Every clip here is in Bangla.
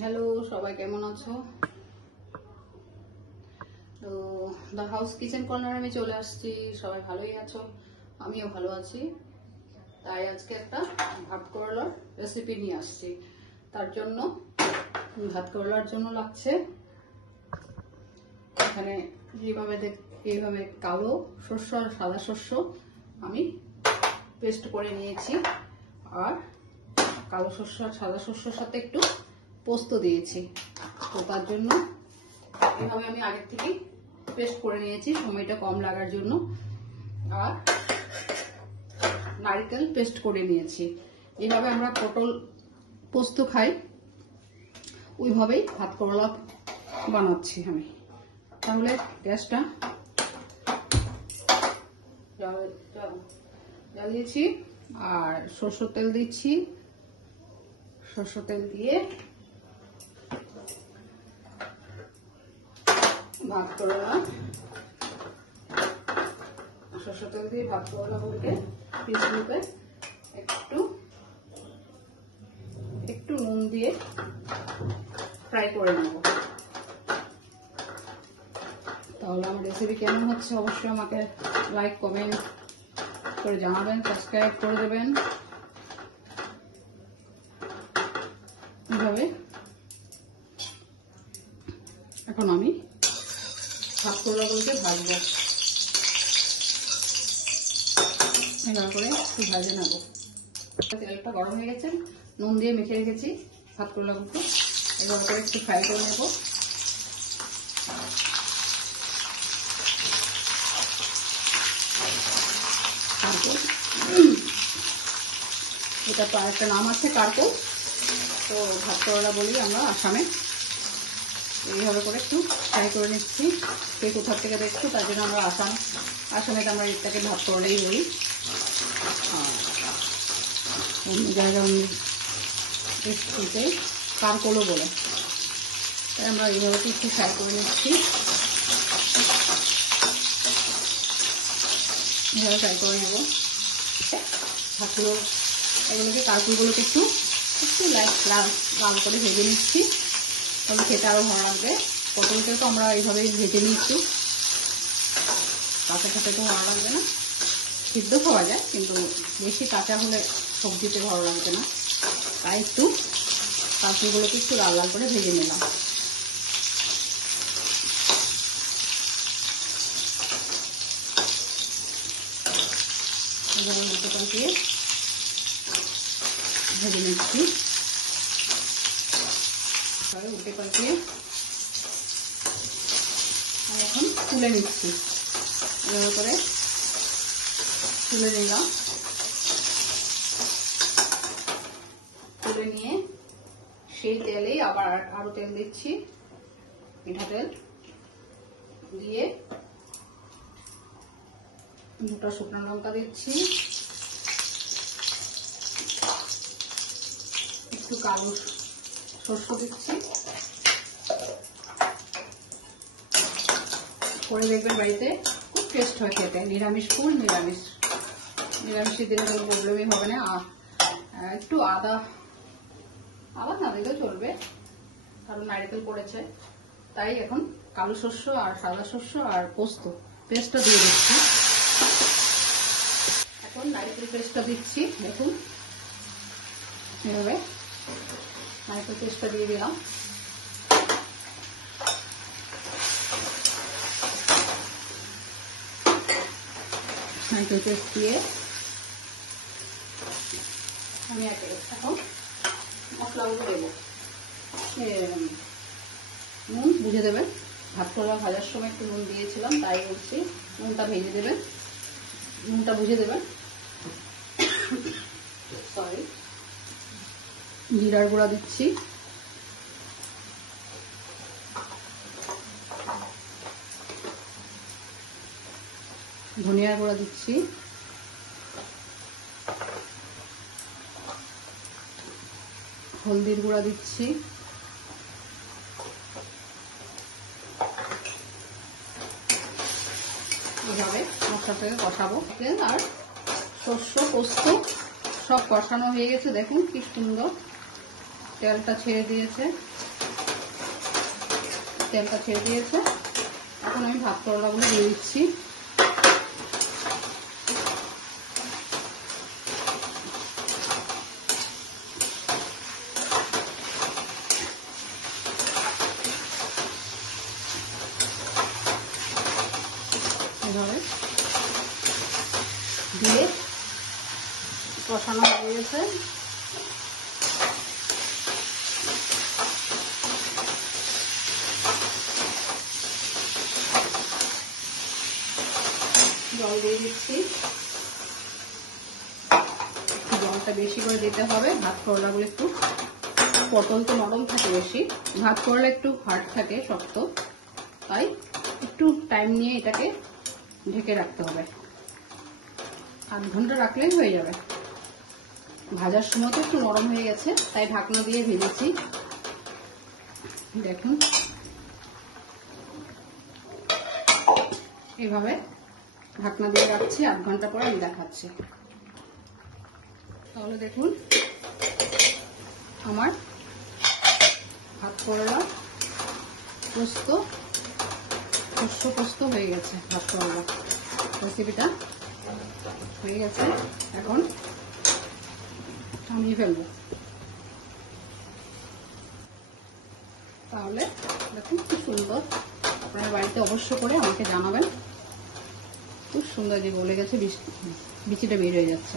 হ্যালো, সবাই কেমন আছো? তো দ্য হাউস কিচেন কর্নারে আমি চলে আসছি। সবাই ভালোই আছো? আমিও ভালো আছি। তাই আজকে একটা ভাত করলার রেসিপি নিয়ে আসছি। তার জন্য ভাত করলার জন্য লাগছে এখানে এইভাবে কালো শস্য আর সাদা শস্য আমি পেস্ট করে নিয়েছি, আর কালো শস্য আর সাদা শস্যর সাথে একটু পোস্ত দিয়েছি। তো তার জন্য এভাবে আমি আগের থেকেই পেস্ট করে নিয়েছি, সময়টা কম লাগার জন্য। আর নারকেল পেস্ট করে নিয়েছি। এইভাবে আমরা পটল পোস্ত খাই, ওইভাবেই ভাত করলা বানাচ্ছি আমি। তাহলে গ্যাসটা জ্বালিয়েছি আর সরষের তেল দিচ্ছি। সরষের তেল দিয়ে ভাত করলা, সরষের তেল দিয়ে ভাত করলাগুলোকে পিসগুলোকে একটু নুন দিয়ে ফ্রাই করে নেব। তাহলে আমার রেসিপি কেমন হচ্ছে অবশ্যই আমাকে লাইক কমেন্ট করে জানাবেন, সাবস্ক্রাইব করে দেবেন। এইভাবে এখন আমি ভাত করলাগুলোকে ভাজবো। এভাবে করে একটু ভাজে নেব। তেলটা গরম হয়ে গেছে, নুন দিয়ে মেখে রেখেছি ভাত করলাগুলো। এভাবে করে একটু ফ্রাই করে নেব। এটা তো আরেকটা নাম আছে কারকল, তো ভাত করলা বলি আমরা আসামে। এইভাবে করে একটু ফ্রাই করে নিচ্ছি। কে কোথা থেকে দেখছো তার জন্য আমরা আসামে আমরা এটাকে ভাত করলেই বলি, অন্য জায়গায় অন্য স্টেটে কারকলও বলে। তাই আমরা এইভাবে একটু ফ্রাই করে নিচ্ছি। এইভাবে ফ্রাই করে নেব ভাতগুলো। এগুলোকে কারকলগুলোকে একটু লাল করে ভেজে নিচ্ছি, তাহলে খেতে আরো ভালো লাগবে। পটলকে তো আমরা এইভাবেই ভেজে নিচ্ছি, কাঁচা খেতে তো ভালো লাগবে না। সিদ্ধ খাওয়া যায়, কিন্তু বেশি কাঁচা হলে সবজিতে ভালো লাগবে না। তাই একটু কাঁচগুলোকে একটু লাল লাল করে ভেজে নিলাম। উল্টে পাল্টিয়ে ভেজে নিচ্ছি। উল্টে পাল্টিয়ে আমি এখন তুলে নিচ্ছি। এভাবে করে তুলে নিলাম। তুলে নিয়ে সেই তেলেই আবার আরো তেল দিচ্ছি, মিঠা তেল দিয়ে দুটো শুকনো লঙ্কা দিচ্ছি, একটু কালো সরষে দিচ্ছি। করে দেখবেন বাড়িতে খুব টেস্ট হয় খেতে। নিরামিষ দিলে কোনো প্রবলেমই হবে না। একটু আদা না দিলেও চলবে, কারণ নারকেল পড়েছে। তাই এখন কালো শস্য আর সাদা শস্য আর পোস্ত পেস্টটা দিয়ে দিচ্ছি। এখন নারকেল পেস্টটা দিচ্ছি। দেখুন এভাবে নারকেল পেস্টটা দিয়ে দিলাম। নারকেল পেস্ট দিয়ে আমি এখন মশলাগুলো দেবো। নুন বুঝে দেবেন, ভাত করলা ভাজার সময় একটু নুন দিয়েছিলাম, তাই বলছি নুনটা ভেজে দেবেন, নুনটা বুঝে দেবেন। সরি, জিরার গুঁড়া দিচ্ছি, ধনিয়ার গুঁড়া দিচ্ছি, হলদির গুঁড়া দিচ্ছি, এইভাবে মশলাটাকে কষাবো। আর শস্য পোস্ত সব কষানো হয়ে গেছে, দেখুন কি সুন্দর তেলটা ছেড়ে দিয়েছে। এখন আমি ভাত করলাগুলো দিয়ে দিচ্ছি। এভাবে দিয়ে কষানো হয়ে গেছে। জল দিয়ে দিচ্ছি। জলটা বেশি করে দিতে হবে। ভাত করলাগুলো একটু, পটল তো নরম থাকে বেশি, ভাত করলা একটু হার্ড থাকে, শক্ত, তাই একটু টাইম নিয়ে এটাকে ঢেকে রাখতে হবে। 8 ঘন্টা রাখলেই হয়ে যাবে। ভাজার সময় তো একটু নরম হয়ে গেছে, তাই ঢাকনা দিয়ে ভেজেছি। দেখুন এইভাবে ঢাকনা দিয়ে রাখছি। 8 ঘন্টা পরে আমি দেখাচ্ছি। তাহলে দেখুন আমার ভাত করলা পোস্ত, শস্য পোস্ত হয়ে গেছে। ভাত করলা রেসিপিটা হয়ে গেছে। এখন নামিয়ে ফেলবো। তাহলে দেখুন খুব সুন্দর। আপনারা বাড়িতে অবশ্য করে আমাকে জানাবেন। খুব সুন্দর, যে গলে গেছে, বিচিটা বের হয়ে যাচ্ছে,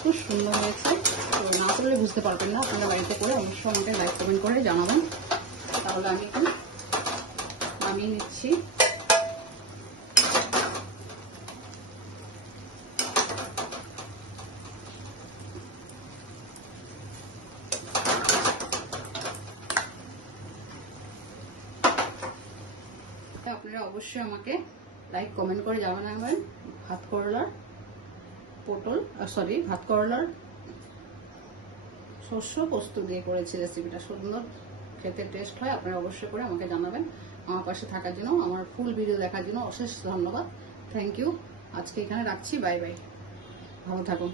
খুব সুন্দর হয়েছে। তো না করলে বুঝতে পারবেন না। আপনারা বাড়িতে করে অবশ্যই আমাকে লাইক কমেন্ট করে জানাবেন। তাহলে আমি এখন নামিয়ে নিচ্ছি। আপনারা অবশ্যই আমাকে লাইক কমেন্ট করে জানাবেন। ভাত করলার ভাত করলার শস্য পোস্ত দিয়ে করেছি রেসিপিটা। সুন্দর খেতে টেস্ট হয়। আপনারা অবশ্যই করে আমাকে জানাবেন। আমার পাশে থাকার জন্য, আমার ফুল ভিডিও দেখার জন্য অশেষ ধন্যবাদ। Thank you. আজকে এখানে রাখছি। Bye bye. ভালো থাকুন।